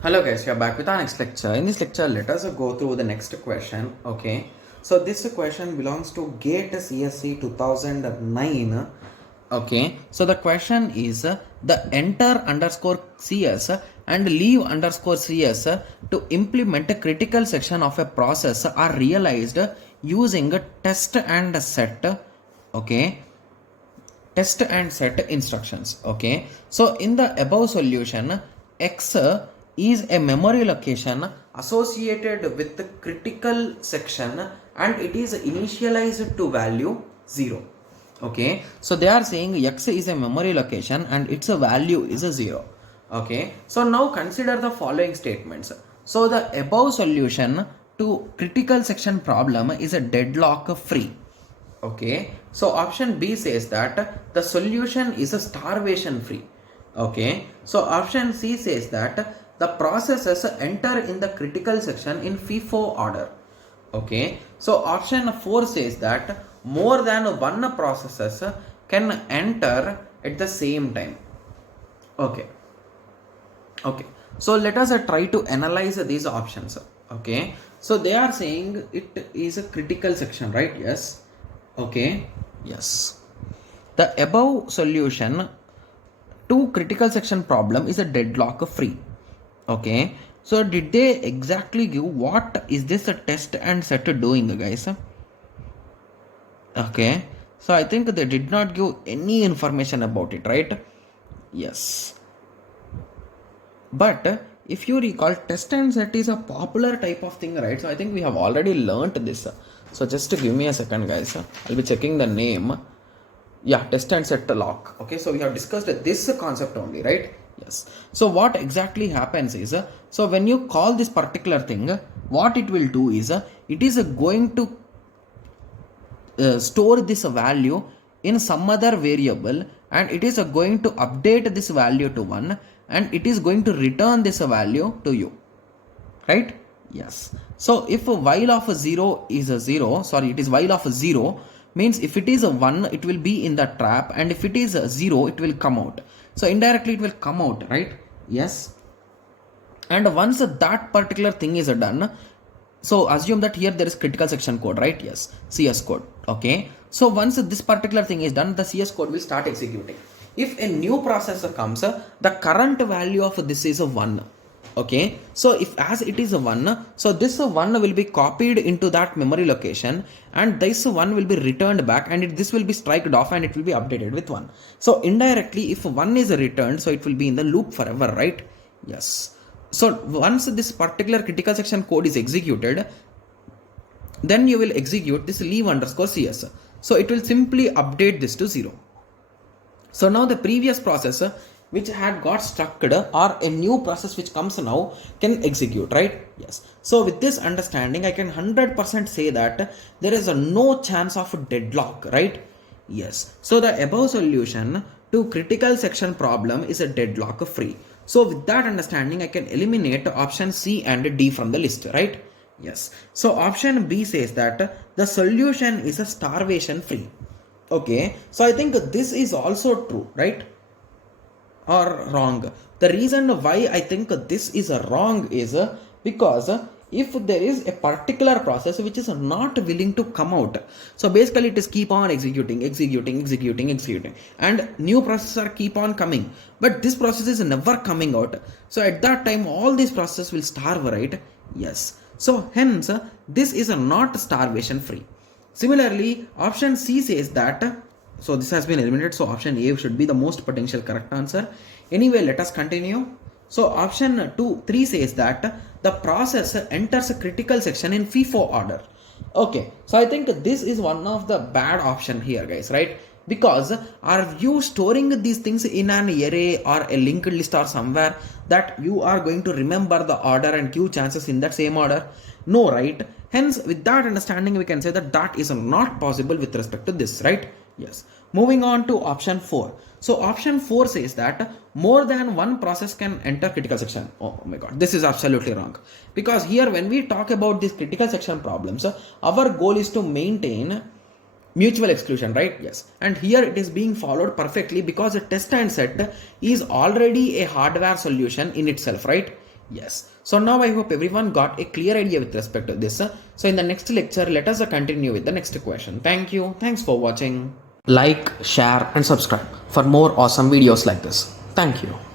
Hello guys, we are back with our next lecture. In this lecture, let us go through the next question. Okay, so this question belongs to GATE CSC 2009. Okay, so the question is the enter underscore CS and leave underscore CS to implement a critical section of a process are realized using test and set. Okay, test and set instructions. Okay, so in the above solution, x is a memory location associated with the critical section and it is initialized to value 0. Okay, so they are saying x is a memory location and its value is a 0. Okay, so now consider the following statements. So the above solution to critical section problem is a deadlock free. Okay, so option B says that the solution is a starvation free. Okay, so option C says that the processes enter in the critical section in FIFO order. Okay, so option 4 says that more than one processes can enter at the same time. Okay, okay, so let us try to analyze these options. Okay, so they are saying it is a critical section, right? Yes. Okay, yes. The above solution to critical section problem is a deadlock free. Okay, so did they exactly give what is this a test and set doing, guys? Okay, so I think they did not give any information about it, right? Yes. But if you recall, test and set is a popular type of thing, right? So I think we have already learnt this. So just give me a second, guys. I'll be checking the name. Yeah, test and set lock. Okay, so we have discussed this concept only, right? Yes. So what exactly happens is, so when you call this particular thing, what it will do is, it is going to store this value in some other variable and it is going to update this value to 1 and it is going to return this value to you, right? Yes. So if while of 0 is a 0, sorry, it is while of 0 means if it is a 1 it will be in the trap and if it is a 0 it will come out. So indirectly it will come out, right? Yes. And once that particular thing is done, so assume that here there is critical section code, right? Yes, CS code. Okay, so once this particular thing is done, the CS code will start executing. If a new processor comes, the current value of this is a 1. Okay, so if as it is a 1, so this 1 will be copied into that memory location and this 1 will be returned back and this will be striked off and it will be updated with 1. So indirectly if 1 is returned, so it will be in the loop forever, right? Yes. So once this particular critical section code is executed, then you will execute this leave underscore CS. So it will simply update this to 0. So now the previous process which had got stuck or a new process which comes now can execute, right? Yes. So with this understanding, I can 100% say that there is no chance of deadlock, right? Yes. So the above solution to critical section problem is a deadlock free. So with that understanding, I can eliminate option C and D from the list, right? Yes. So option B says that the solution is a starvation free. Okay. So I think this is also true, right? Or wrong. The reason why I think this is wrong is because if there is a particular process which is not willing to come out, so basically it is keep on executing and new processes keep on coming, but this process is never coming out. So at that time all these processes will starve, right? Yes. So hence this is not starvation free. Similarly, option C says that, so this has been eliminated, so option A should be the most potential correct answer. Anyway, let us continue. So option 3 says that the process enters a critical section in FIFO order. Okay, so I think this is one of the bad option here, guys, right? Because are you storing these things in an array or a linked list or somewhere that you are going to remember the order and queue chances in that same order? No, right? Hence, with that understanding, we can say that that is not possible with respect to this, right? Yes. Moving on to option 4. So option 4 says that more than one process can enter critical section. Oh my god, this is absolutely wrong. Because here when we talk about these critical section problems, our goal is to maintain mutual exclusion, right? Yes. And here it is being followed perfectly because a test and set is already a hardware solution in itself, right? Yes. So now I hope everyone got a clear idea with respect to this. So in the next lecture, let us continue with the next question. Thank you. Thanks for watching. Like, share and subscribe for more awesome videos like this. Thank you.